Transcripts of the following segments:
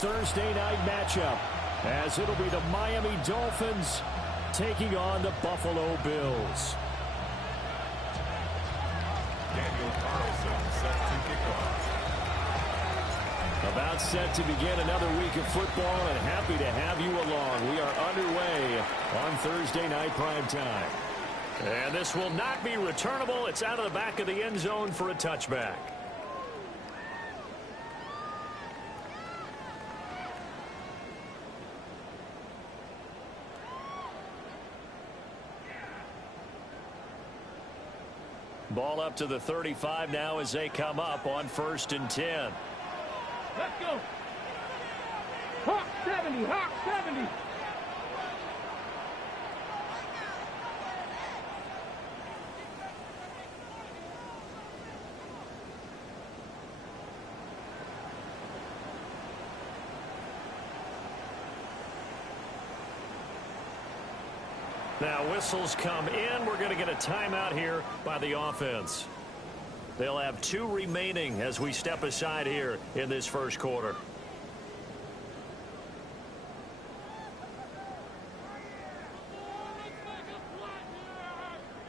Thursday night matchup, as it'll be the Miami Dolphins taking on the Buffalo Bills. Daniel Carlson set to kick off. About set to begin another week of football, and happy to have you along. We are underway on Thursday night prime time. And this will not be returnable. It's out of the back of the end zone for a touchback. Ball up to the 35 now as they come up on 1st and 10. Let's go. Hawk 70, Hawk 70. Now whistles come in. We're going to get a timeout here by the offense. They'll have 2 remaining as we step aside here in this first quarter.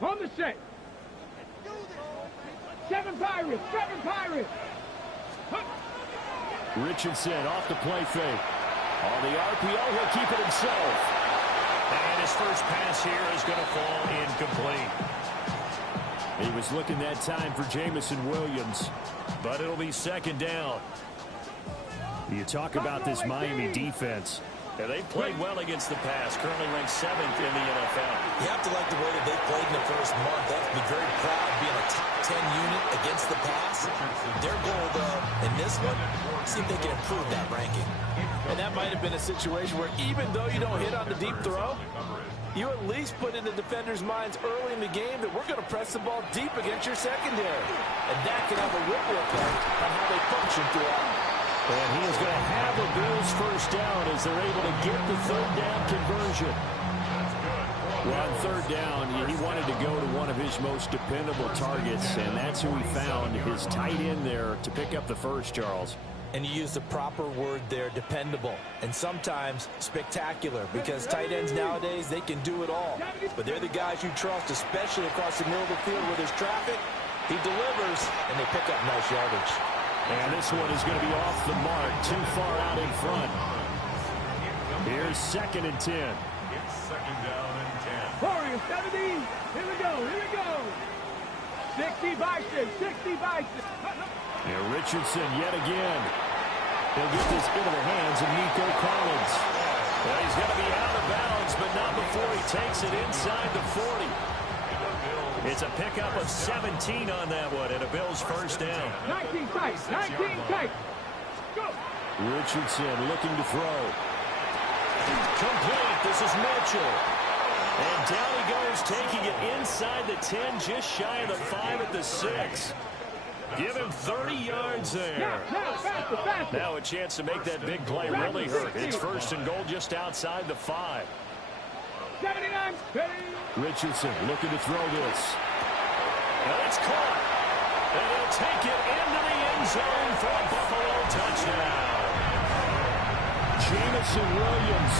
On the set. 7 Pirates, 7 Pirates. Richardson off the play fake. On the RPO, he'll keep it himself. And his first pass here is going to fall incomplete. He was looking that time for Jameson Williams, but it'll be 2nd down. You talk about this Miami defense. Yeah, they played well against the pass, currently ranked 7th in the NFL. You have to like the way that they played in the first month. They have to be very proud of being a top 10 unit against the pass. Their goal, though, in this one, see if they can improve that ranking. And that might have been a situation where even though you don't hit on the deep throw, you at least put in the defenders' minds early in the game that we're going to press the ball deep against your secondary. And that can have a ripple effect on how they function throughout. And he is going to have the Bills first down as they're able to get the 3rd down conversion. Well, on 3rd down, he wanted to go to one of his most dependable targets, and that's who he found, his tight end there, to pick up the first, Charles. And you use the proper word there, dependable, and sometimes spectacular, because tight ends nowadays, they can do it all. But they're the guys you trust, especially across the middle of the field where there's traffic. He delivers, and they pick up nice yardage. And this one is going to be off the mark, too far out in front. Here's 2nd and 10. It's 2nd down and 10. Warriors 70. Here we go, here we go. 60 Bison, 60 Bison. And Richardson yet again. He'll get this into the hands of Nico Collins. Well, he's going to be out of bounds, but not before he takes it inside the 40. It's a pickup of 17 on that one, and a Bills first down. 19 tight, 19 tight. Go. Richardson looking to throw. Complete. This is Mitchell. And down he goes, taking it inside the 10, just shy of the 5 at the 6. Give him 30 yards there. Now, faster, faster. Now a chance to make that big play really hurt. It's 1st and goal just outside the 5. 79. Richardson looking to throw this. And it's caught. And he'll take it into the end zone for a Buffalo touchdown. Jameson Williams,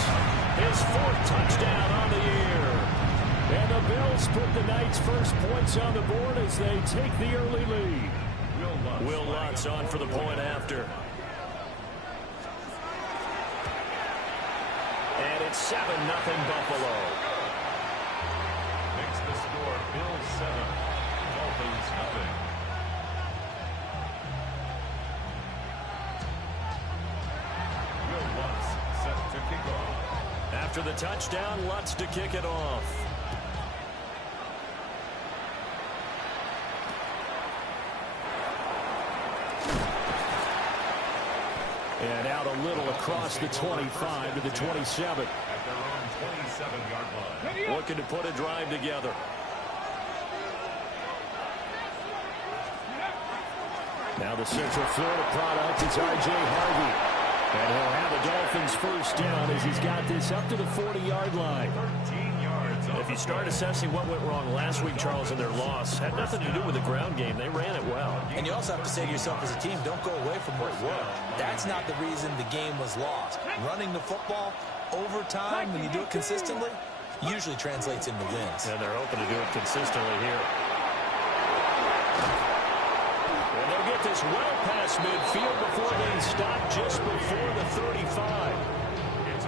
his 4th touchdown on the year. And the Bills put the night's first points on the board as they take the early lead. Will Lutz on for the point after. And it's 7-0 Buffalo. Makes the score Bills 7, Dolphins nothing. Will Lutz set to kick off. After the touchdown, Lutz to kick it off. And out a little across the 25 to the 27. At their own 27-yard line. Looking to put a drive together. Now the Central Florida product is R.J. Harvey. And he'll have the Dolphins first down as he's got this up to the 40-yard line. 13 yards on if you start assessing what went wrong last week, Charles, in their loss, had nothing to do with the ground game. They ran it well. And you also have to say to yourself as a team, don't go away from what worked. That's not the reason the game was lost. Running the football over time, when you do it consistently, usually translates into wins. And they're hoping to do it consistently here. And they'll get this well past midfield before they stop just before the 35.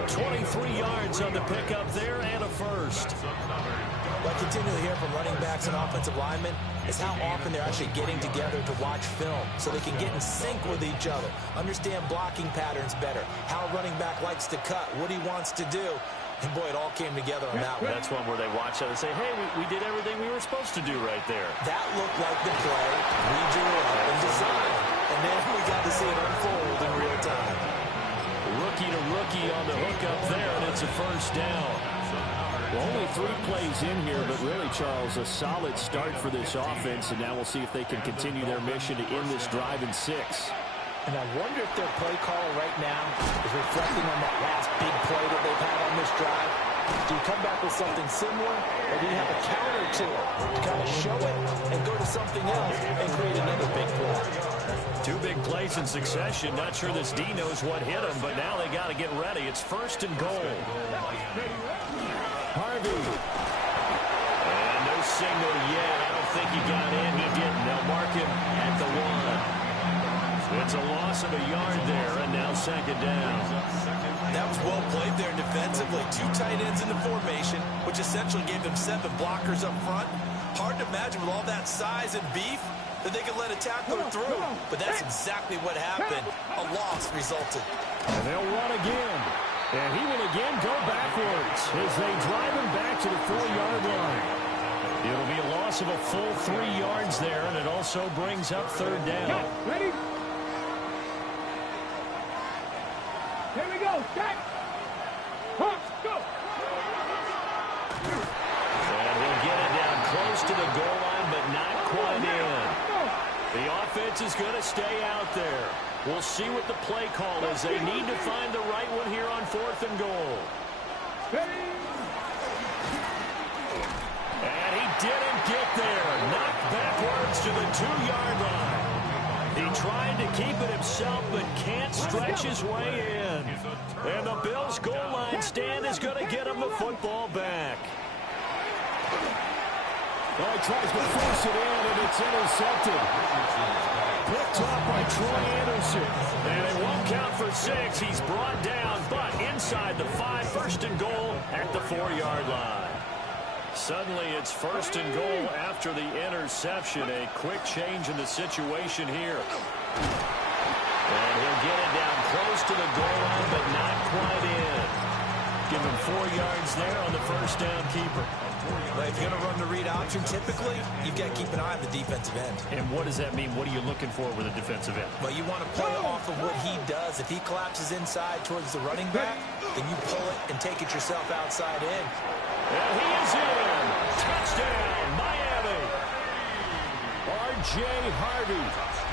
23 yards on the pickup there and a first. What I continually hear from running backs and offensive linemen is how often they're actually getting together to watch film so they can get in sync with each other, understand blocking patterns better, how a running back likes to cut, what he wants to do. And, boy, it all came together on that one. That's one where they watch that and say, hey, we did everything we were supposed to do right there. That looked like the play we drew up and designed. And then we got to see it unfold in real time. Rookie to rookie on the hook up there, and it's a first down. Well, only 3 plays in here, but really, Charles, a solid start for this offense, and now we'll see if they can continue their mission to end this drive in 6. And I wonder if their play caller right now is reflecting on that last big play that they've had on this drive. Do you come back with something similar, or do you have a counter to it to kind of show it and go to something else and create another big play? 2 big plays in succession. Not sure this D knows what hit him, but now they got to get ready. It's first and goal. Harvey. And no signal yet. I don't think he got in. He didn't. They'll mark him at the 1. It's a loss of a yard there, and now second down. That was well played there defensively. 2 tight ends in the formation, which essentially gave them 7 blockers up front. Hard to imagine with all that size and beef that they could let a tackler through. But that's exactly what happened. A loss resulted. And they'll run again. And he will again go backwards as they drive him back to the 4-yard line. It'll be a loss of a full 3 yards there, and it also brings up third down. Ready? Here we go. Set. Huh, go. And he'll get it down close to the goal line, but not quite in. The offense is going to stay out there. We'll see what the play call is. They need to find the right one here on 4th and goal. And he didn't get there. Knocked backwards to the 2-yard line. He tried to keep it himself, but can't stretch his way in. And the Bills' goal line stand is going to get him the football back. Oh, he tries to force it in, and it's intercepted. Picked up by Troy Anderson. And it won't count for 6. He's brought down, but inside the 5, first and goal at the 4-yard line. Suddenly it's first and goal after the interception. A quick change in the situation here. And he'll get it down close to the goal line, but not quite in. Give him 4 yards there on the first down keeper. But if you're going to run the read option, typically, you've got to keep an eye on the defensive end. And what does that mean? What are you looking for with a defensive end? But you want to play off of what he does. If he collapses inside towards the running back, then you pull it and take it yourself outside in. And he is in. Touchdown, Miami. R.J. Harvey,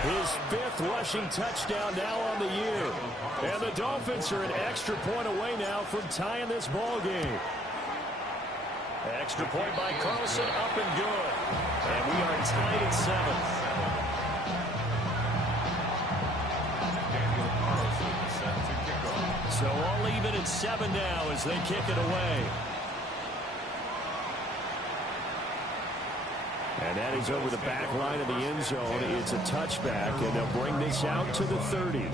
his 5th rushing touchdown now on the year. And the Dolphins are an extra point away now from tying this ball game. Extra point by Carlson, up and good. And we are tied at 7. So all even at 7 now as they kick it away. And that is over the back line of the end zone. It's a touchback, and they'll bring this out to the 30.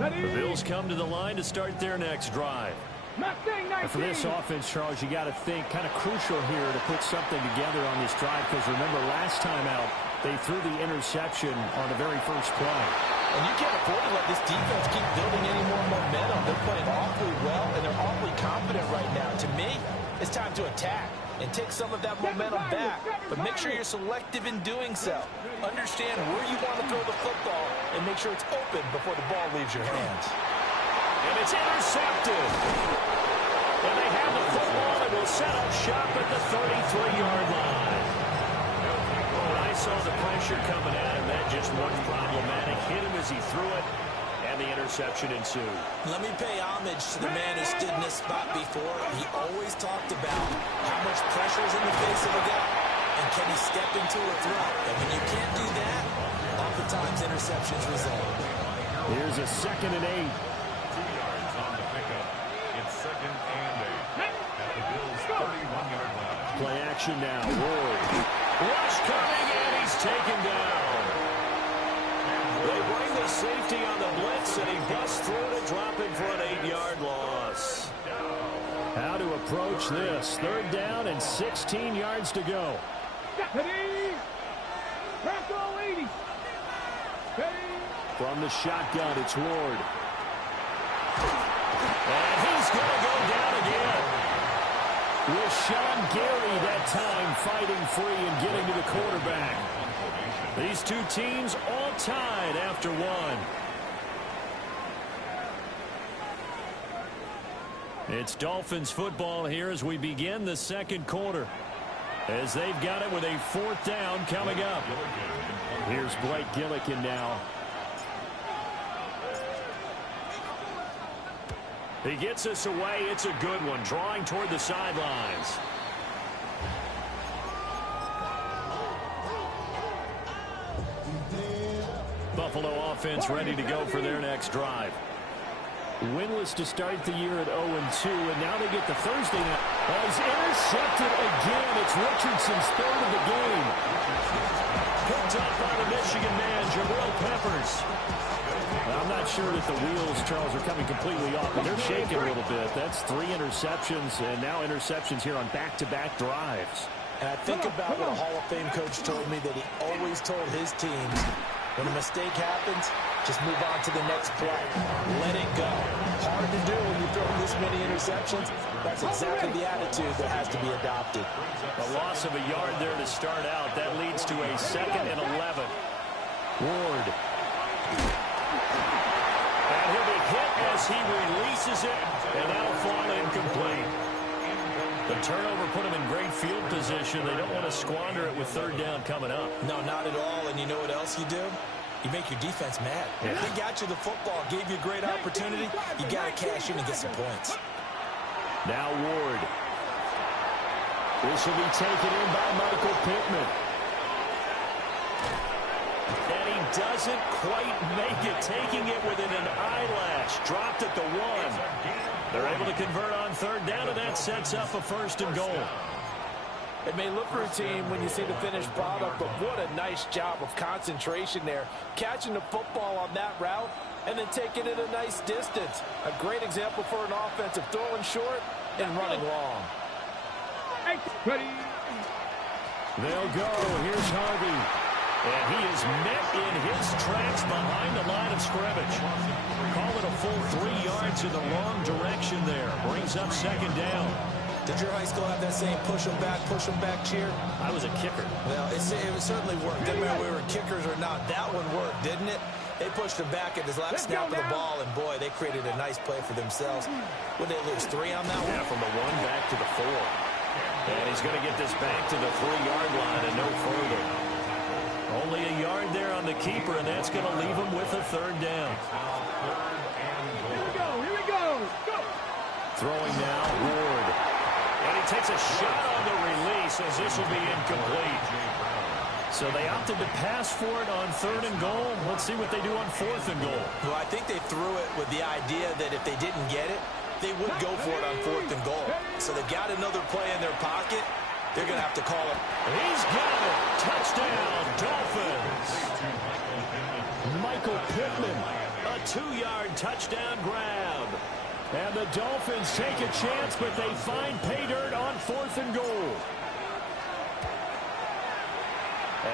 The Bills come to the line to start their next drive. And for this offense, Charles, you got to think kind of crucial here to put something together on this drive, because remember last time out they threw the interception on the very first play. And you can't afford to let this defense keep building any more momentum. They're playing awfully well, and they're awfully confident right now. To me, it's time to attack and take some of that momentum back. But make sure you're selective in doing so. Understand where you want to throw the football and make sure it's open before the ball leaves your hands. And it's intercepted. And they have the football and will set up shop at the 33-yard line. When I saw the pressure coming at him, that just wasn't problematic. Hit him as he threw it. And And the interception ensued. Let me pay homage to the man who stood in this spot before. He always talked about how much pressure is in the face of a guy, and can he step into a throw? And when you can't do that, oftentimes interceptions result. Here's a 2nd and 8. 2 yards on the pickup. It's 2nd and 8. At the Bills' 31-yard line. Play action now. Ward. Rush coming, and he's taken down. They bring the safety on the blitz, and he busts through to drop in for an 8-yard loss. How to approach this? 3rd down and 16 yards to go. Ready? Press all 80. Ready? From the shotgun, it's Ward. And he's going to go down again. Rashawn Gary that time fighting free and getting to the quarterback. These two teams all tied after one. It's Dolphins football here as we begin the 2nd quarter. As they've got it with a 4th down coming up. Here's Blake Gillikin now. He gets us away. It's a good one. Drawing toward the sidelines. Buffalo offense ready to go for their next drive. Winless to start the year at 0-2, and now they get the Thursday night. Oh, he's intercepted again. It's Richardson's 3rd of the game. Picked up by the Michigan man, Jabril Peppers. Well, I'm not sure that the wheels, Charles, are coming completely off, but they're shaking a little bit. That's 3 interceptions, and now interceptions here on back-to-back drives. And I think about what a Hall of Fame coach told me, that he always told his teams, when a mistake happens, just move on to the next play. Let it go. Hard to do when you throw this many interceptions. That's exactly the attitude that has to be adopted. A loss of a yard there to start out. That leads to a 2nd and 11. Ward. And he'll be hit as he releases it, and that'll fall incomplete. The turnover put him in great field position. They don't want to squander it with 3rd down coming up. No, not at all. And you know what else you do? You make your defense mad. Yeah. They got you the football, gave you a great opportunity. You got to cash in and get some points. Now Ward. This will be taken in by Michael Pittman. And he doesn't quite make it, taking it within an eyelash. Dropped at the 1. They're able to convert on 3rd down, and that sets up a 1st and goal. It may look routine when you see the finished product, but what a nice job of concentration there. Catching the football on that route and then taking it a nice distance. A great example for an offensive throwing short and running long. Ready? They'll go. Here's Harvey. And he is met in his tracks behind the line of scrimmage. Call it a full 3 yards in the wrong direction there. Brings up 2nd down. Did your high school have that same push them back cheer? I was a kicker. Well, it certainly worked. Didn't matter if we were kickers or not. That one worked, didn't it? They pushed him back at his last snap of the ball, and boy, they created a nice play for themselves. Would they lose 3 on that one? Yeah, from the 1 back to the 4. And he's going to get this back to the 3-yard line and no further. Only a yard there on the keeper, and that's going to leave him with a 3rd down. Here we go. Go. Throwing now, Ward. And he takes a shot on the release as this will be incomplete. So they opted to pass for it on 3rd and goal. Let's see what they do on 4th and goal. Well, I think they threw it with the idea that if they didn't get it, they would go for it on 4th and goal. So they've got another play in their pocket. They're going to have to call it. He's got it. Touchdown, Dolphins. Michael Pittman, a 2-yard touchdown grab. And the Dolphins take a chance, but they find pay dirt on 4th and goal.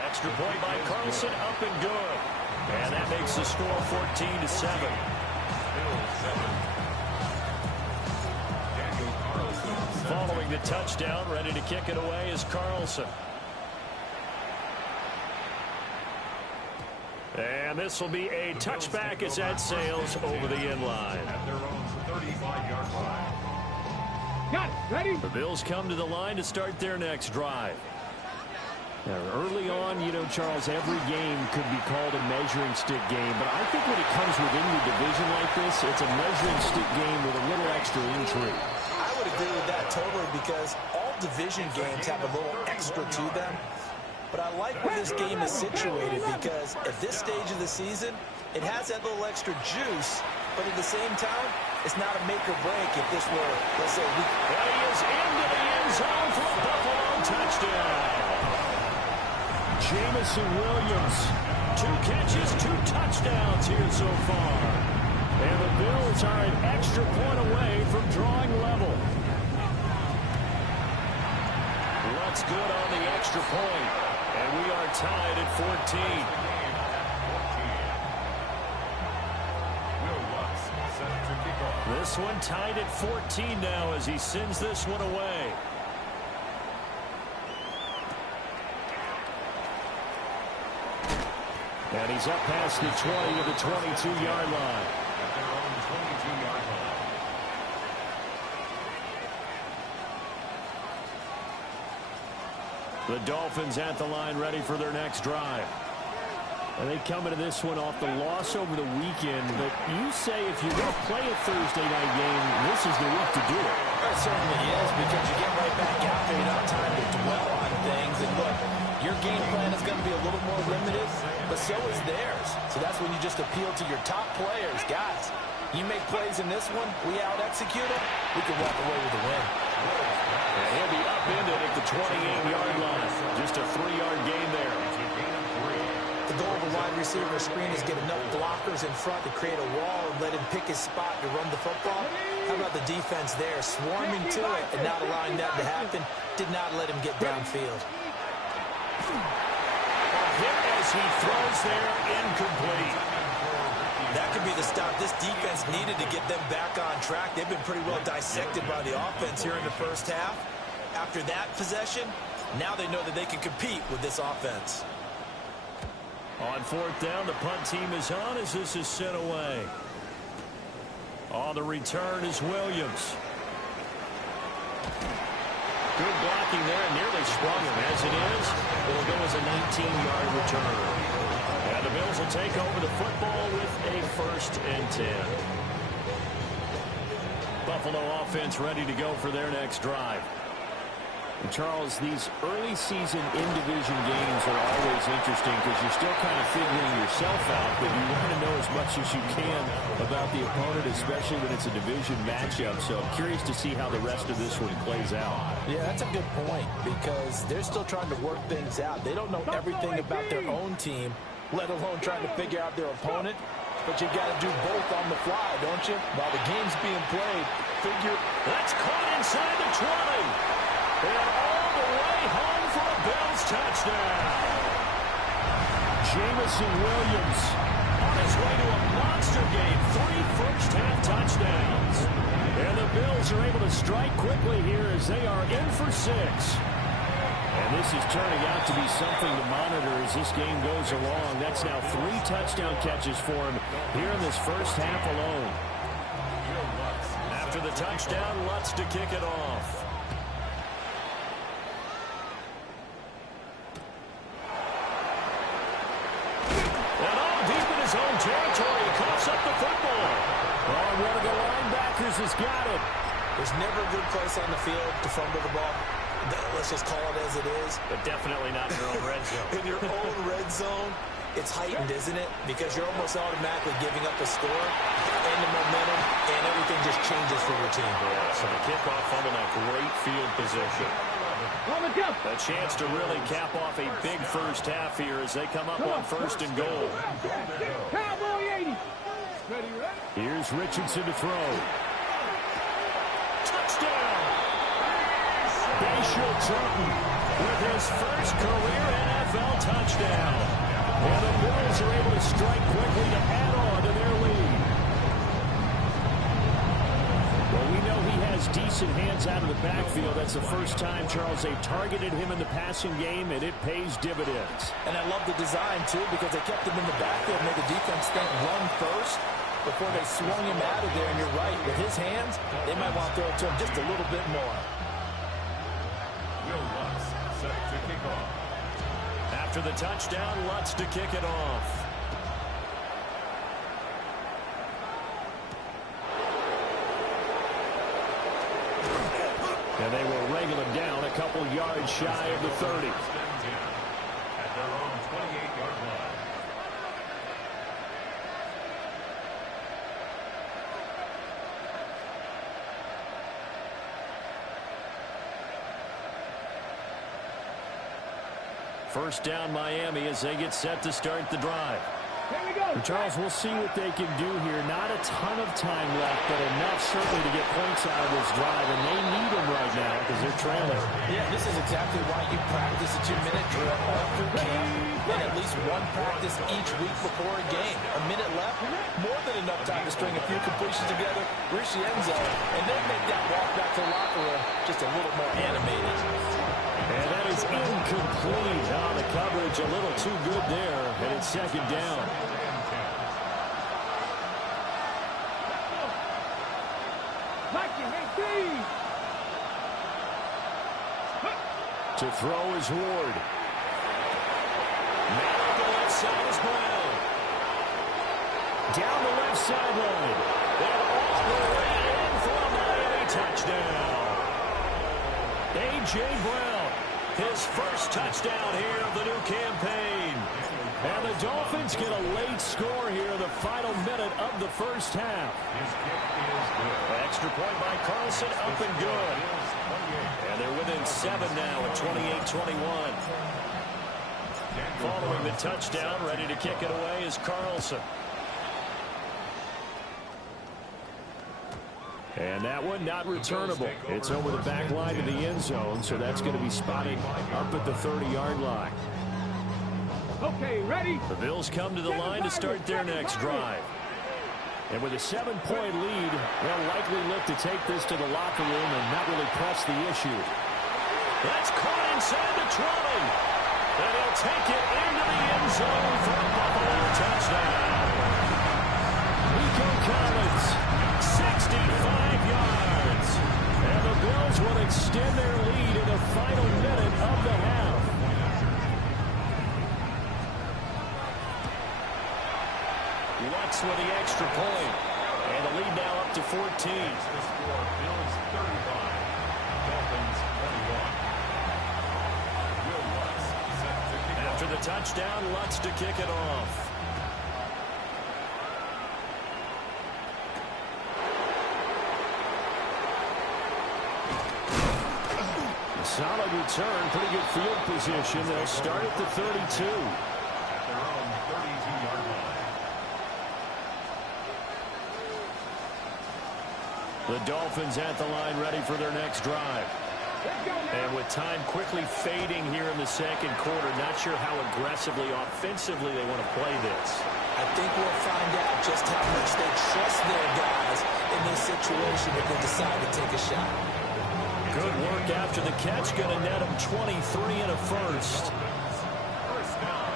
Extra point by Carlson, up and good. And that makes the score 14-7. Following the touchdown, ready to kick it away is Carlson. And this will be a touchback as that sails over the end line. At their own 35-yard line. Got it. Ready? The Bills come to the line to start their next drive. Early on, Charles, every game could be called a measuring stick game, but I think when it comes within your division like this, it's a measuring stick game with a little extra intrigue. I would agree with that totally because all division games have a little extra to them. But I like where this game is situated because at this stage of the season, it has that little extra juice, but at the same time, it's not a make or break if this were, let's say, week. He is into the end zone for a Buffalo touchdown. Jameson Williams, 2 catches, 2 touchdowns here so far. And the Bills are an extra point away from drawing level. Lutz good on the extra point. And we are tied at 14. This one tied at 14 now as he sends this one away. And he's up past the 20 to the 22-yard line. At their own 22-yard line. The Dolphins at the line ready for their next drive. And they come into this one off the loss over the weekend. But you say if you're going to play a Thursday night game, this is the week to do it. It certainly is because you get right back out there. You don't have time to dwell on things. And look, your game plan is going to be a little more limited, but so is theirs. So that's when you just appeal to your top players. Guys, you make plays in this one, we out-execute them, we can walk away with a win. And he'll be upended at the 28-yard line. Just a 3-yard gain there. The goal of a wide receiver screen is get enough blockers in front to create a wall and let him pick his spot to run the football. How about the defense there, swarming to it and not allowing that to happen? Did not let him get downfield. A hit as he throws there, incomplete. That could be the stop this defense needed to get them back on track. They've been pretty well dissected by the offense here in the first half. After that possession, now they know that they can compete with this offense. On 4th down, the punt team is on as this is sent away. On the return is Williams. Good blocking there, nearly sprung him. As it is, it'll go as a 19-yard return. And the Bills will take over the football with a 1st and 10. Buffalo offense ready to go for their next drive. And Charles, these early season in-division games are always interesting because you're still kind of figuring yourself out, but you want to know as much as you can about the opponent, especially when it's a division matchup. So I'm curious to see how the rest of this one plays out. Yeah, that's a good point because they're still trying to work things out. They don't know everything about their own team, let alone trying to figure out their opponent. But you got to do both on the fly, don't you? While the game's being played, figure. That's caught inside the 20. And all the way home for a Bills touchdown. Jameson Williams on his way to a monster game. 3 first-half touchdowns. And the Bills are able to strike quickly here as they are in for 6. And this is turning out to be something to monitor as this game goes along. That's now 3 touchdown catches for him here in this first half alone. After the touchdown, Lutz to kick it off. Own territory, coughs up the football. Oh, one of the linebackers has got it. There's never a good place on the field to fumble the ball. Let's just call it as it is. But definitely not in your own red zone. In your own red zone, it's heightened, isn't it? Because you're almost automatically giving up a score and the momentum, and everything just changes for your team. Yeah, so the kickoff fumble, a great field position. A chance to really cap off a big first half here as they come up on 1st and goal. Here's Richardson to throw. Touchdown! Bayshore Troughton with his first career NFL touchdown. And the Bills are able to strike quickly to add on to their lead. Well, we know he has decent hands out of the backfield. That's the first time, Charles, they've targeted him in the passing game, and it pays dividends. And I love the design, too, because they kept him in the backfield, made the defense think run first before they swung him out of there. And you're right, with his hands, they might want to throw it to him just a little bit more. Will Lutz set to kick off. After the touchdown, Lutz to kick it off. And they will wrangle him down a couple yards shy of the 30. At their own 28-yard line. First down Miami as they get set to start the drive. Here we go. And Charles, we'll see what they can do here. Not a ton of time left, but enough certainly to get points out of this drive, and they need them right now because they're trailing. Yeah, this is exactly why you practice a 2-minute drill all through camp and at least one practice each week before a game. A minute left, more than enough time to string a few completions together, reach the end zone, and then make that walk back to the locker room just a little more animated. And that is incomplete. Oh, the coverage a little too good there, and it's second down. To throw is Ward. Now on the left side is Brown. Down the left sideline. And off the way in for a Miami touchdown. A.J. Brown, his first touchdown here of the new campaign. And the Dolphins get a late score here in the final minute of the first half. Extra point by Carlson, up and good. And they're within 7 now at 28-21. Following the touchdown, ready to kick it away is Carlson. And that one not returnable. It's over the back line of the end zone, so that's going to be spotted up at the 30-yard line. Okay, ready? The Bills come to the line to start their next drive. And with a 7-point lead, they'll likely look to take this to the locker room and not really press the issue. That's caught inside the 20. And he'll take it into the end zone for a Buffalo touchdown. Nico Collins, 65 yards. And the Bills will extend their lead in the final minute of the half. Lutz with the extra point. And the lead now up to 14. The score, Bills 35, Dolphins 21. Will Lutz set to kick off. After the touchdown, Lutz to kick it off. A solid return, pretty good field position. They'll start at the 32. At their own 32-yard line. The Dolphins at the line ready for their next drive. And with time quickly fading here in the second quarter, not sure how aggressively, offensively they want to play this. I think we'll find out just how much they trust their guys in this situation if they decide to take a shot. Good work after the catch, going to net them 23 and a first. First down.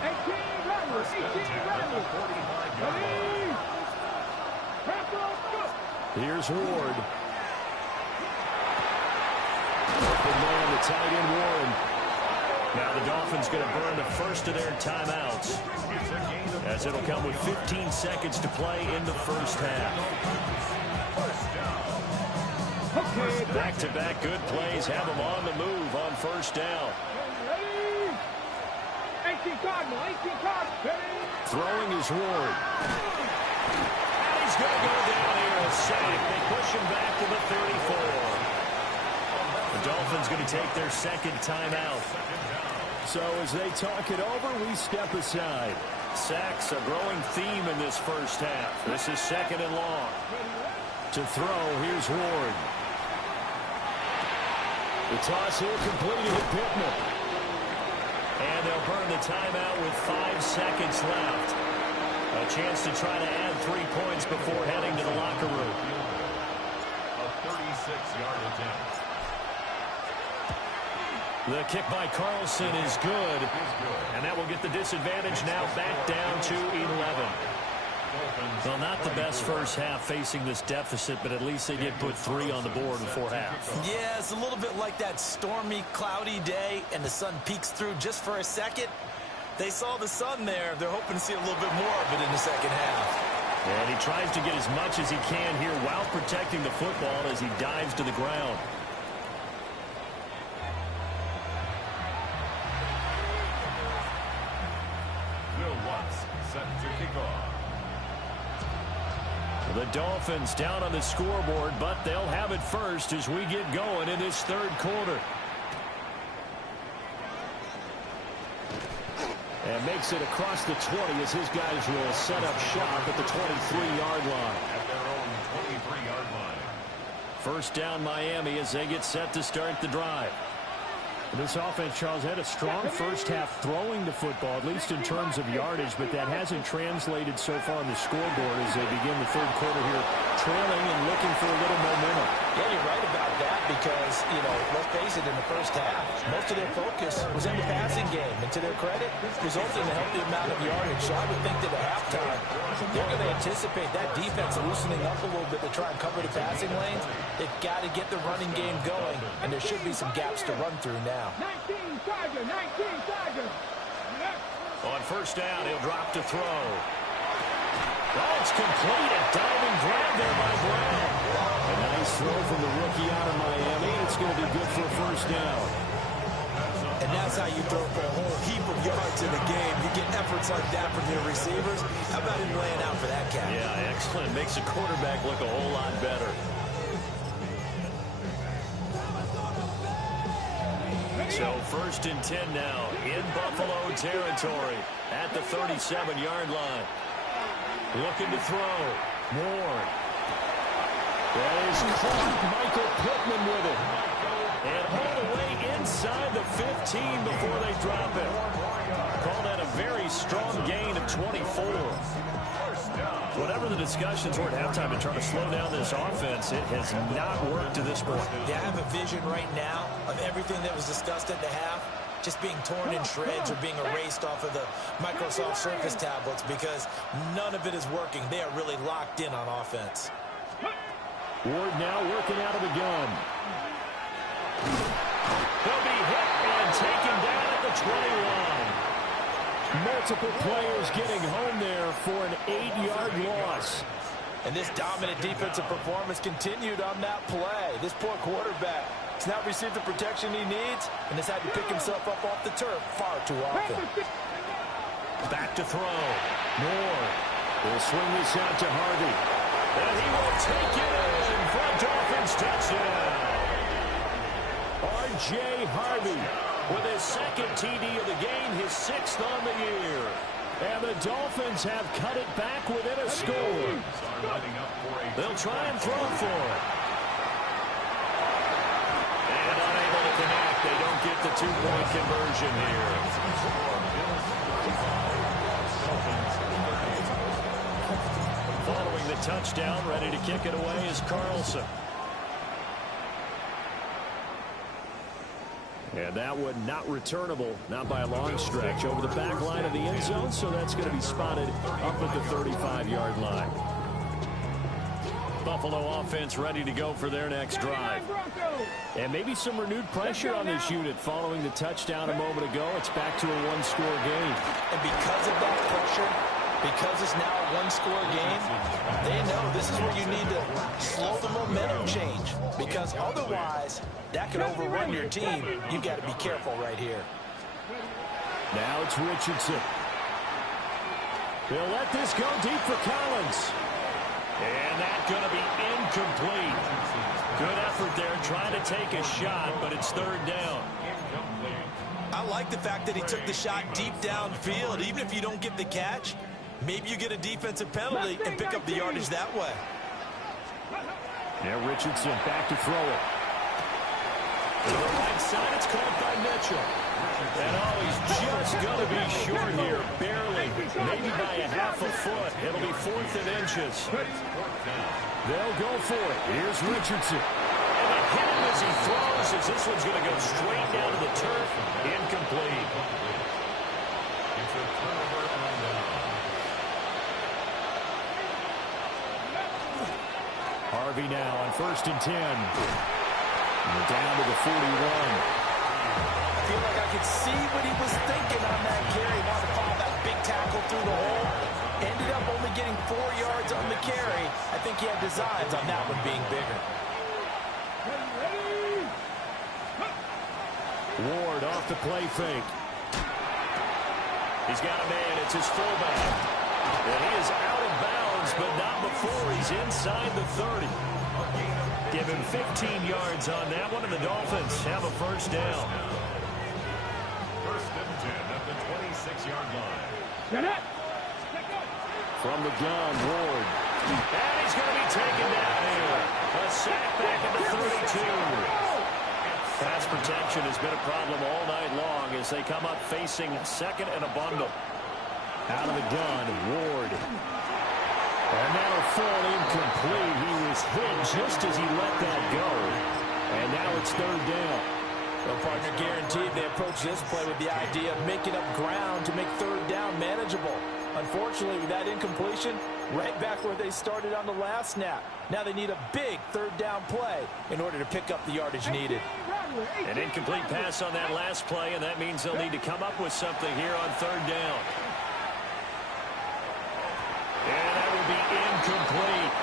18 runners, 18 runners. 45-yard line. Here's Ward. Open man, the tight end Warren. Now the Dolphins going to burn the first of their timeouts, as it'll come with 15 seconds to play in the first half. Back-to-back good plays have them on the move on first down. 18 Cardinal, 18 Cardinal. Throwing is Ward. And he's going to go down here a sack. They push him back to the 34. The Dolphins going to take their second timeout. So as they talk it over, we step aside. Sacks a growing theme in this first half. This is second and long. To throw, here's Ward. The toss here completed to Pittman. And they'll burn the timeout with 5 seconds left. A chance to try to add 3 points before heading to the locker room. A 36-yard attempt. The kick by Carlson is good. And that will get the disadvantage now back down to 11. Well, not the best first half facing this deficit, but at least they did put 3 on the board before half. Yeah, it's a little bit like that stormy, cloudy day, and the sun peeks through just for a second. They saw the sun there. They're hoping to see a little bit more of it in the second half. And he tries to get as much as he can here while protecting the football as he dives to the ground. Will Lutz set to kick off. The Dolphins down on the scoreboard, but they'll have it first as we get going in this third quarter. And makes it across the 20 as his guys will set up shop at the 23-yard line. At their own 23-yard line. First down Miami as they get set to start the drive. This offense, Charles, had a strong first half throwing the football, at least in terms of yardage, but that hasn't translated so far on the scoreboard as they begin the third quarter here, trailing and looking for a little momentum. Yeah, you're right about that because, let's face it, in the first half, most of their focus was in the passing game. And to their credit, resulted in a healthy amount of yardage. So I would think that at halftime, they're going to anticipate that defense loosening up a little bit to try and cover the passing lanes. They've got to get the running game going, and there should be some gaps to run through now. 19 Tiger, 19 Tiger. On first down, he'll drop to throw. Oh, it's complete. A diving grab there by Brown. A nice throw from the rookie out of Miami. It's going to be good for a first down. And that's how you throw for a whole heap of yards in the game. You get efforts like that from your receivers. How about him laying out for that catch? Yeah, excellent. Makes the quarterback look a whole lot better. So first and 10 now in Buffalo territory at the 37-yard line. Looking to throw. Ward. That is caught. Michael Pittman with it. And all the way inside the 15 before they drop it. Call that a very strong gain of 24. Whatever the discussions were at halftime to try to slow down this offense, it has not worked to this point. Yeah, I have a vision right now of everything that was discussed at the half just being torn in shreds or being erased off of the Microsoft Surface tablets because none of it is working. They are really locked in on offense. Ward now working out of the gun. He'll be hit and taken down at the 20-line. Multiple players getting home there for an 8-yard loss. And this dominant defensive performance continued on that play. This poor quarterback has not received the protection he needs and has had to pick himself up off the turf far too often. Back to throw. Moore will swing this out to Harvey. And he will take it in for a Dolphins touchdown. R.J. Harvey with his second TD of the game, his 6th on the year. And the Dolphins have cut it back within a score. They'll try and throw for it. And unable to connect. They don't get the 2-point conversion here. Following the touchdown, ready to kick it away is Carlson. And that one not returnable, not by a long stretch, over the back line of the end zone, so that's going to be spotted up at the 35-yard line. Buffalo offense ready to go for their next drive. And maybe some renewed pressure on this unit following the touchdown a moment ago. It's back to a one-score game. And because of that pressure, because it's now a one-score game, they know this is where you need to slow the momentum change. Because otherwise, that could overrun your team. You've got to be careful right here. Now it's Richardson. They'll let this go deep for Collins. And that's going to be incomplete. Good effort there trying to take a shot, but it's third down. I like the fact that he took the shot deep downfield. Even if you don't get the catch, maybe you get a defensive penalty and pick up the yardage that way. Now Richardson back to throw it. To the right side, it's caught by Mitchell. And he's just going to be short here, barely, maybe by a half a foot. It'll be 4th and inches. They'll go for it. Here's Richardson. And they hit him as he throws, as this one's going to go straight down to the turf. Incomplete. It's a turnover on down. Harvey now on 1st and 10. And we're down to the 41. I feel like I could see what he was thinking on that carry. Wanted to follow that big tackle through the hole. Ended up only getting 4 yards on the carry. I think he had designs on that one being bigger. Ward off the play fake. He's got a man. It's his fullback. And he is out of bounds, but not before he's inside the 30. Give him 15 yards on that one, and the Dolphins have a first down. 1st and 10 at the 26-yard line. Get it. From the gun, Ward. And he's going to be taken down here. A sack back at the 32. Pass protection has been a problem all night long as they come up facing 2nd and a bundle. Out of the gun, Ward. And that'll fall incomplete. He was hit just as he let that go. And now it's 3rd down. Well, partner, guaranteed they approach this play with the idea of making up ground to make 3rd down manageable. Unfortunately, with that incompletion, right back where they started on the last snap. Now they need a big 3rd down play in order to pick up the yardage needed. An incomplete pass on that last play, and that means they'll need to come up with something here on 3rd down. And that will be incomplete.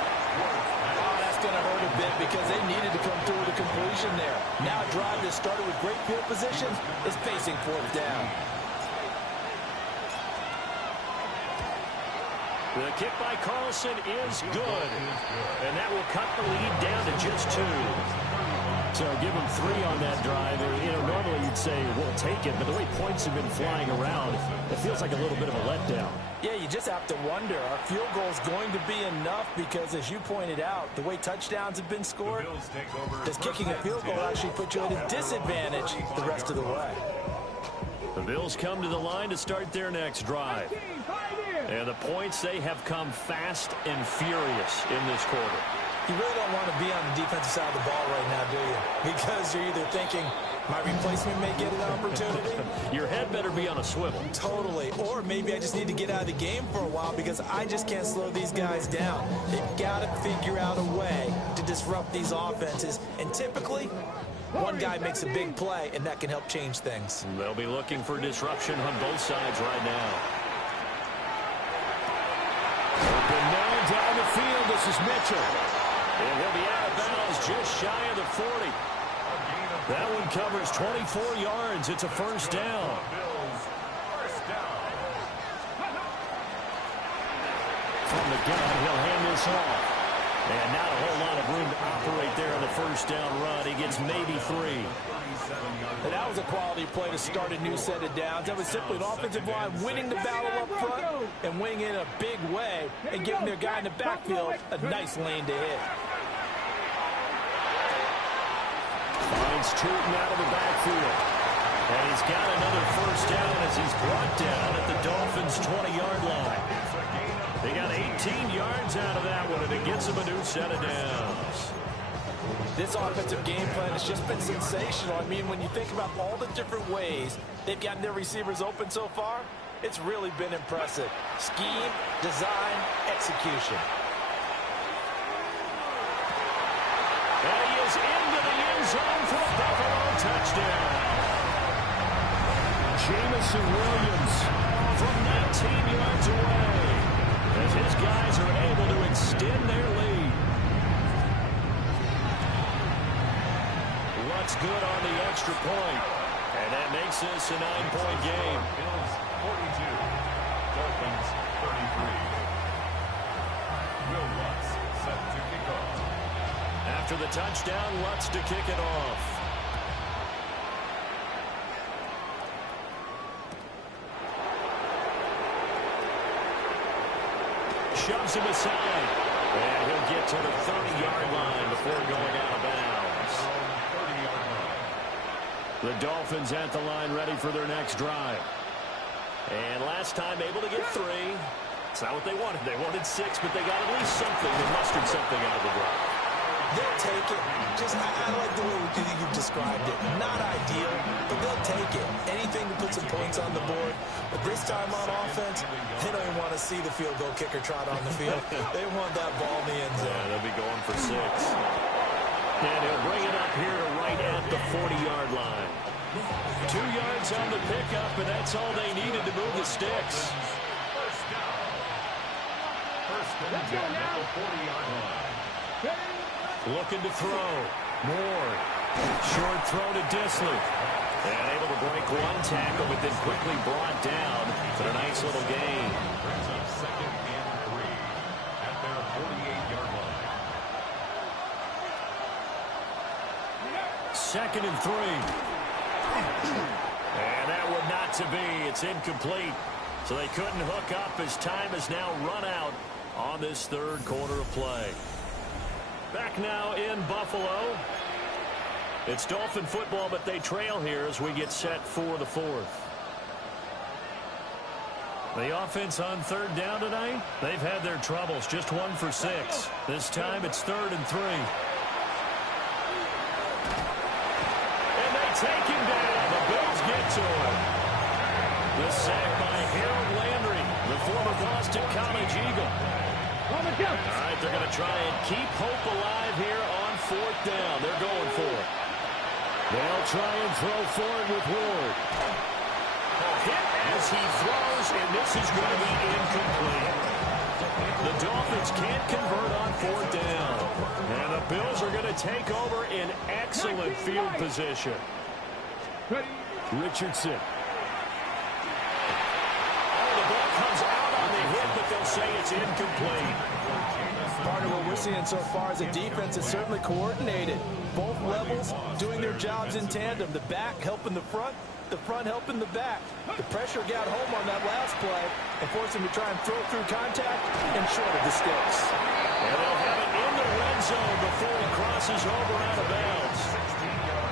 Oh, that's going to hurt a bit because they needed to come through with a completion there. Now a drive that started with great field position is facing 4th down. The kick by Carlson is good. And that will cut the lead down to just 2. So give him 3 on that drive. You know, normally you'd say, we'll take it, but the way points have been flying around, it feels like a little bit of a letdown. Yeah, you just have to wonder, are field goals going to be enough? Because as you pointed out, the way touchdowns have been scored, does kicking a field goal actually put you at a disadvantage the rest of the way? The Bills come to the line to start their next drive. And the points, they have come fast and furious in this quarter. You really don't want to be on the defensive side of the ball right now, do you? Because you're either thinking, my replacement may get an opportunity. Your head better be on a swivel. Totally. Or maybe I just need to get out of the game for a while because I just can't slow these guys down. They've got to figure out a way to disrupt these offenses. And typically, one guy makes a big play, and that can help change things. They'll be looking for disruption on both sides right now. Open now down the field. This is Mitchell. And he'll be out of bounds just shy of the 40. That one covers 24 yards. It's a first down. From the gun, he'll hand this off. And not a whole lot of room to operate there on the first down run. He gets maybe 3. And that was a quality play to start a new set of downs. That was simply an offensive line winning the battle up front and winning in a big way and giving their guy in the backfield a nice lane to hit. Finds Tootin out of the backfield. And he's got another first down as he's brought down at the Dolphins' 20-yard line. They got 18 yards out of that one, and it gets them a new set of downs. This offensive game plan has just been sensational. I mean, when you think about all the different ways they've gotten their receivers open so far, it's really been impressive. Scheme, design, execution. And he is into the end zone for a Buffalo touchdown. Jameson Williams from 19 yards away as his guys are able to extend their lead. What's good on the extra point, and that makes this a 9-point game. Bills 42, Dolphins 33. Will Lutz set to kick off. After the touchdown, Lutz to kick it off. Shoves him aside. And he'll get to the 30-yard line before going out of bounds. 30-yard line. The Dolphins at the line ready for their next drive. And last time able to get 3. It's not what they wanted. They wanted 6, but they got at least something. They mustered something out of the drive. They'll take it. I like the way you've described it. Not ideal, but they'll take it. Anything to put some points on the board. But this time on offense, they don't even want to see the field goal kicker trot on the field. They want that ball in the end zone. Yeah, they'll be going for 6. And he'll bring it up here to right at the 40-yard line. 2 yards on the pickup, and that's all they needed to move the sticks. First and 10 at the 40-yard line. Looking to throw. Moore. Short throw to Dissly. And able to break one tackle, but then quickly brought down for a nice little gain. Brings up 2nd and 3 at their 48-yard line. 2nd and 3. And that would not to be. It's incomplete. So they couldn't hook up as time has now run out on this 3rd quarter of play. Back now in Buffalo. It's Dolphin football, but they trail here as we get set for the 4th. The offense on 3rd down tonight, they've had their troubles. Just 1 for 6. This time it's 3rd and 3. And they take him down. The Bills get to him. The sack by Harold Landry, the former Boston College Eagle. All right, they're going to try and keep hope alive here on 4th down. They're going for it. They'll try and throw for it with Ward. Hit as he throws, and this is going to be incomplete. The Dolphins can't convert on 4th down. And the Bills are going to take over in excellent field position. Richardson. Comes out on the hit, but they'll say it's incomplete. Part of what we're seeing so far is a defense that's certainly coordinated. Both levels doing their jobs in tandem. The back helping the front helping the back. The pressure got home on that last play and forced him to try and throw through contact and short of the sticks. And they'll have it in the red zone before he crosses over out of bounds.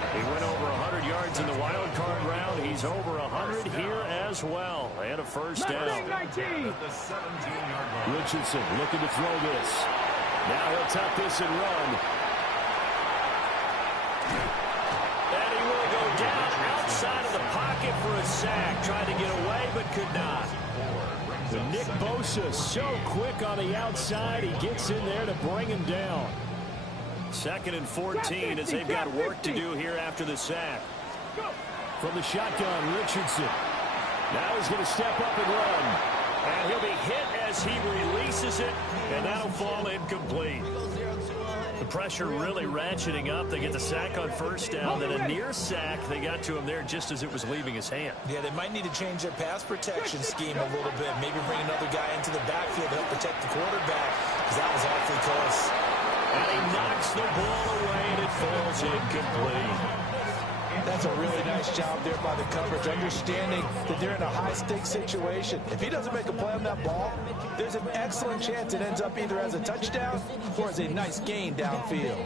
He went over 100 yards in the wild card round. He's over 100 here as well. And a first down. Richardson looking to throw this. Now he'll tuck this and run. And he will go down outside of the pocket for a sack. Tried to get away but could not. Nick Bosa so quick on the outside. He gets in there to bring him down. 2nd and 14 as they've got work to do here after the sack. From the shotgun, Richardson. Now he's going to step up and run. And he'll be hit as he releases it, and that'll fall incomplete. The pressure really ratcheting up. They get the sack on 1st down, then a near sack. They got to him there just as it was leaving his hand. Yeah, they might need to change their pass protection scheme a little bit. Maybe bring another guy into the backfield to help protect the quarterback, because that was awfully close. And he knocks the ball away, and it falls incomplete. That's a really nice job there by the coverage, understanding that they're in a high-stakes situation. If he doesn't make a play on that ball, there's an excellent chance it ends up either as a touchdown or as a nice gain downfield.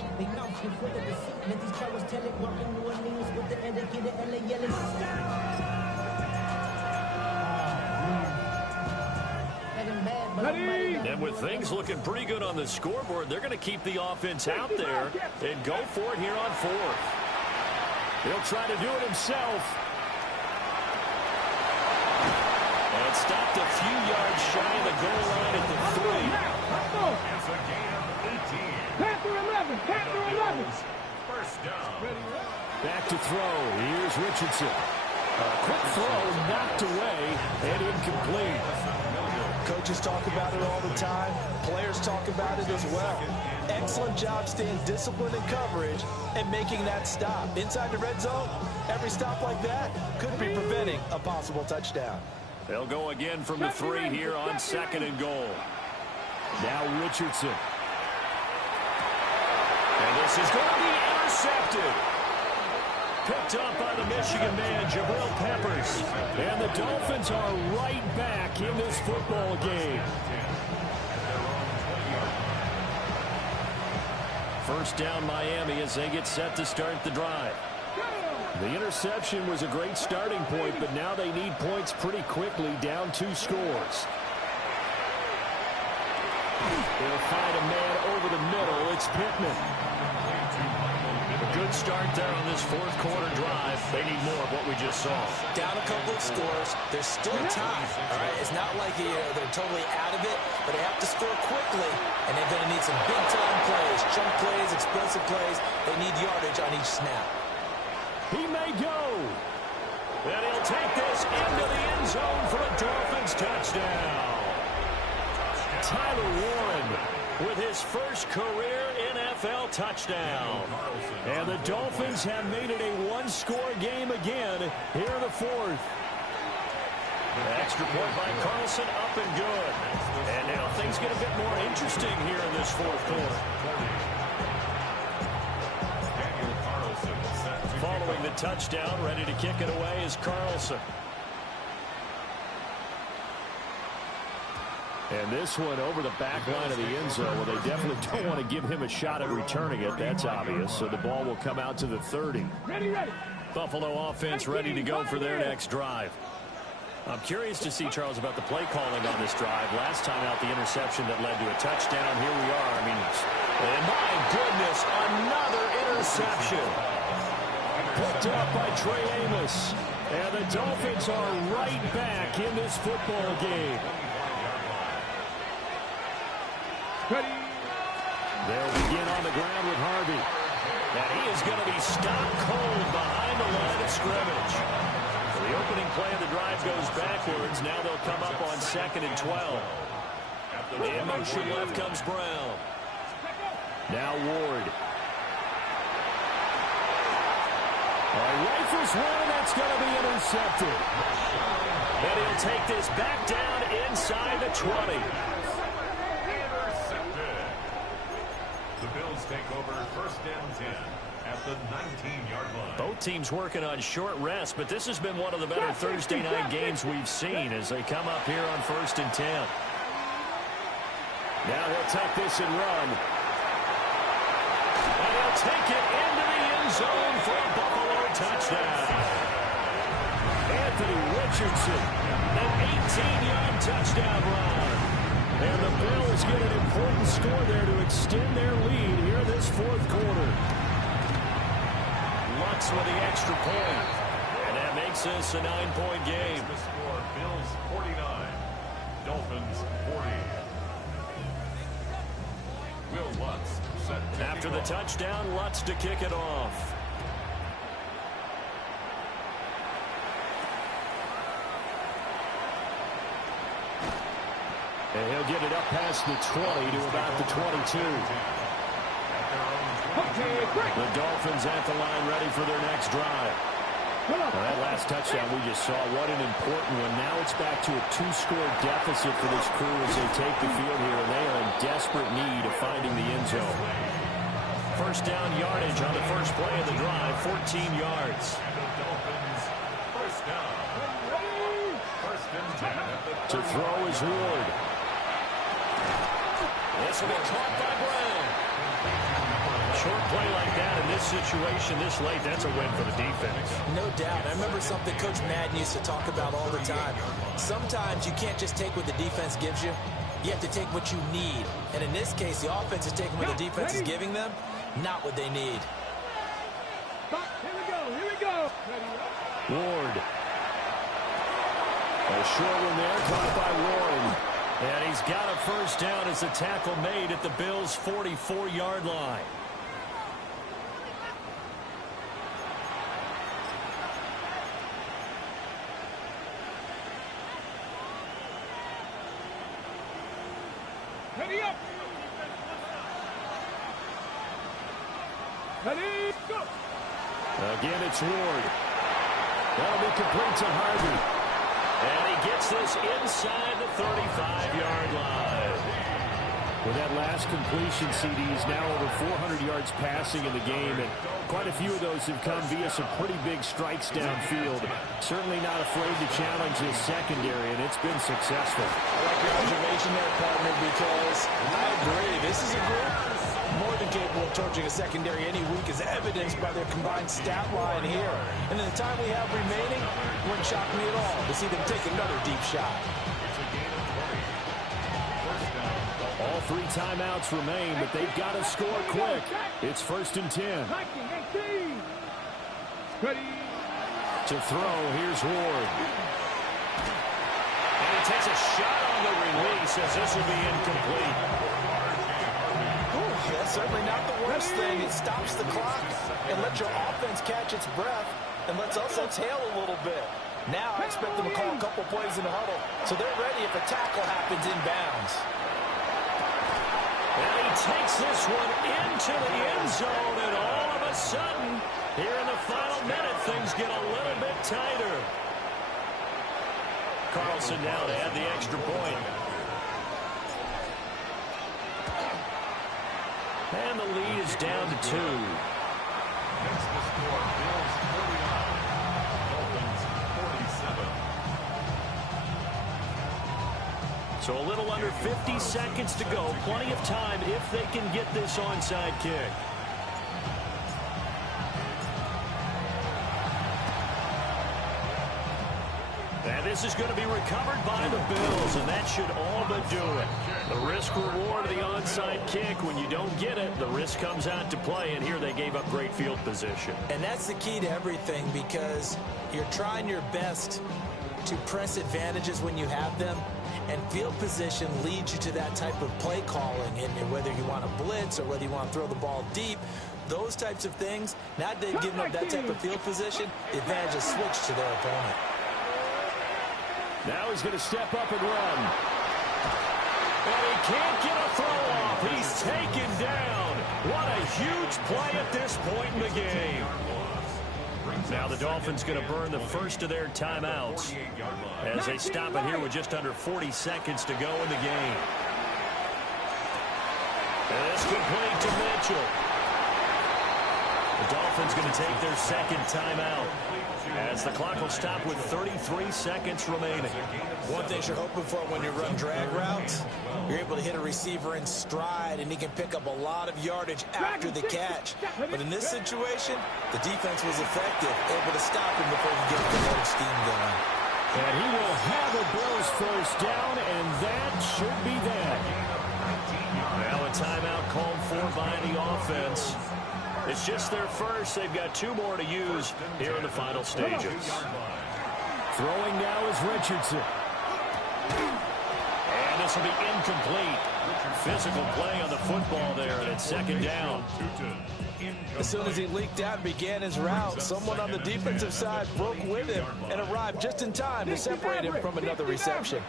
And with things looking pretty good on the scoreboard, they're going to keep the offense out there and go for it here on 4th. He'll try to do it himself. And stopped a few yards shy of the goal line at the 3. It's a gain of 18. Panther 11, Panther 11. First down. Back to throw. Here's Richardson. A quick throw knocked away and incomplete. Coaches talk about it all the time. Players talk about it as well. Excellent job staying disciplined in coverage and making that stop. Inside the red zone, every stop like that could be preventing a possible touchdown. They'll go again from the 3 here on 2nd and goal. Now Richardson. And this is going to be intercepted. Picked up by the Michigan man, Jabril Peppers. And the Dolphins are right back in this football game. First down Miami as they get set to start the drive. The interception was a great starting point, but now they need points pretty quickly, down 2 scores. They'll find a man over the middle. It's Pittman. A good start there on this fourth quarter drive. They need more of what we just saw. Down a couple of scores. There's still time. All right, it's not like they're totally out of it, but they have to score quickly, and they're going to need some big-time plays, chunk plays, explosive plays. They need yardage on each snap. He may go. And he'll take this into the end zone for a Dolphins touchdown. Tyler Warren with his first career NFL touchdown. And the Dolphins have made it a one-score game again here in the fourth. The extra point by Carlson, up and good. And now things get a bit more interesting here in this fourth quarter. Following the touchdown, ready to kick it away is Carlson. And this one over the back line of the end zone. Well, they definitely don't want to give him a shot at returning it. That's obvious. So the ball will come out to the 30. Buffalo offense ready to go for their next drive. I'm curious to see, Charles, about the play calling on this drive. Last time out, the interception that led to a touchdown. Here we are. I mean, and my goodness, another interception. Picked up by Trey Amos. And the Dolphins are right back in this football game. They'll begin on the ground with Harvey. And he is going to be stopped cold behind the line of scrimmage. The opening play of the drive goes backwards. Now they'll come up on 2nd and 12. In motion left comes Brown. Now Ward. Rifles one, and that's going to be intercepted. And he'll take this back down inside the 20. The Bills take over 1st and 10 at the 19-yard line. Both teams working on short rest, but this has been one of the better Thursday night games we've seen as they come up here on 1st and 10. Now he'll take this and run. And he'll take it into the end zone for a Buffalo touchdown. Anthony Richardson, an 18-yard touchdown run. And the Bills get an important score there to extend their lead here in this fourth quarter. Lutz with the extra point. And that makes this a 9-point game. The score, Bills 49, Dolphins 40. Will Lutz set to After the touchdown, Lutz to kick it off. And he'll get it up past the 20 to about the 22. The Dolphins at the line ready for their next drive. Well, that last touchdown we just saw, what an important one. Now it's back to a 2-score deficit for this crew as they take the field here, and they are in desperate need of finding the end zone. First down yardage on the first play of the drive, 14 yards. First down. 1st and 10. To throw is Ward. This will be caught by Brown. Short play like that in this situation this late, that's a win for the defense. No doubt. I remember something Coach Madden used to talk about all the time. Sometimes you can't just take what the defense gives you. You have to take what you need. And in this case, the offense is taking what the defense is giving them, not what they need. Here we go. Here we go. Ward. A short one there, caught by Warren. And he's got a first down as the tackle made at the Bills' 44-yard line. Ready up. Ready, go. Again, it's Ward. That'll be complete to Harvey. And he gets this inside the 35-yard line. With that last completion, CD is now over 400 yards passing in the game, and quite a few of those have come via some pretty big strikes downfield. Certainly not afraid to challenge his secondary, and it's been successful. I like your observation there, partner, because I agree. This is a group more than capable of torching a secondary any week, as evidenced by their combined stat line here. And in the time we have remaining, it wouldn't shock me at all to see them take another deep shot. It's a gain of 20. First down. All 3 timeouts remain, but they've got to score quick. It's 1st and 10. Ready. To throw, here's Ward. And he takes a shot on the release as this will be incomplete. Ooh, that's certainly not the worst thing. It stops the clock and lets your offense catch its breath and lets us exhale a little bit. Now I expect them to call a couple plays in the huddle, so they're ready if a tackle happens inbounds. And he takes this one into the end zone, and all of a sudden, here in the final minute, things get a little bit tighter. Carlson now to add the extra point. And the lead is down to 2. Next to score, Bills 49, Dolphins 47. So a little under 50 seconds to go. Plenty of time if they can get this onside kick. And this is going to be recovered by the Bills, and that should all but do it. The risk-reward of the onside kick, when you don't get it, the risk comes out to play, and here they gave up great field position. And that's the key to everything, because you're trying your best to press advantages when you have them, and field position leads you to that type of play calling. And whether you want to blitz or whether you want to throw the ball deep, those types of things, now that they've given up that type of field position, the advantage is switched to their opponent. Now he's going to step up and run. And he can't get a throw off. He's taken down. What a huge play at this point in the game. Now the Dolphins going to burn the first of their timeouts as they stop it here with just under 40 seconds to go in the game. And it's complete to Mitchell. The Dolphins going to take their second timeout as the clock will stop with 33 seconds remaining. One thing you're hoping for when you run drag routes, you're able to hit a receiver in stride, and he can pick up a lot of yardage after the catch. But in this situation, the defense was effective, able to stop him before he gets the head steam going. And he will have a Bills first down, and that should be that. Now a timeout called for by the offense. It's just their first. They've got 2 more to use here in the final stages. Throwing now is Richardson. And this will be incomplete. Physical play on the football there, and it's second down. As soon as he leaked out and began his route, someone on the defensive side broke with him and arrived just in time to separate him from another reception.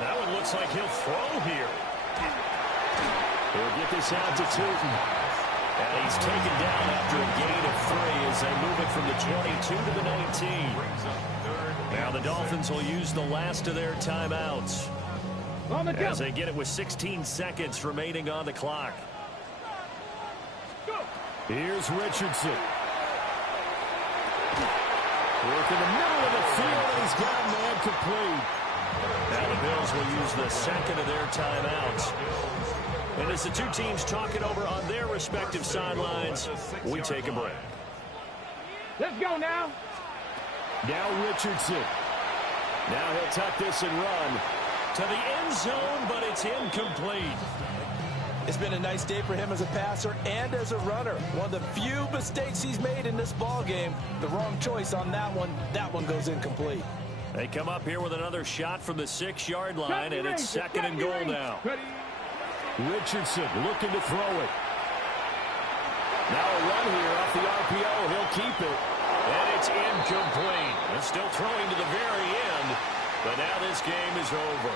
That one looks like he'll throw here. He'll get this out to Tootin. And he's taken down after a gain of 3 as they move it from the 22 to the 19. Now the Dolphins will use the last of their timeouts as they get it with 16 seconds remaining on the clock. Here's Richardson. Work in the middle of the field, and he's got man complete. Now the Bills will use the second of their timeouts. And as the 2 teams talk it over on their respective sidelines, we take a break. Let's go now. Now Richardson. Now he'll tuck this and run to the end zone, but it's incomplete. It's been a nice day for him as a passer and as a runner. One of the few mistakes he's made in this ball game. The wrong choice on that one. That one goes incomplete. They come up here with another shot from the 6-yard line, and it's second and goal now. Richardson looking to throw it. Now a run here off the RPO. He'll keep it. And it's incomplete. They're still throwing to the very end, but now this game is over.